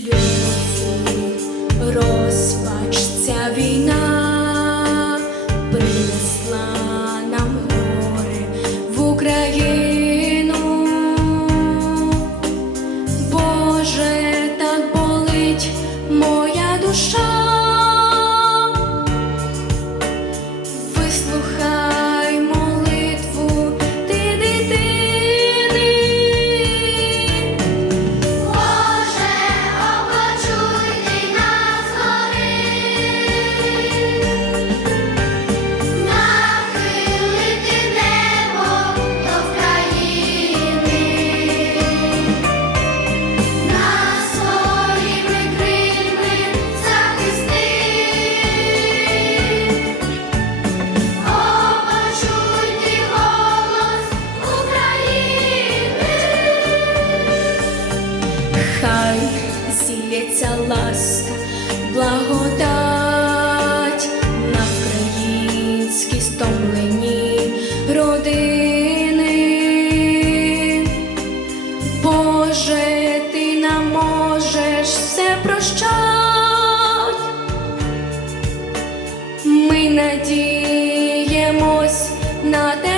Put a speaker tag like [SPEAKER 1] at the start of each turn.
[SPEAKER 1] сльоз, розпач війна принесла нам горе в Україну, Боже, так болить моя душа. надіємось на те.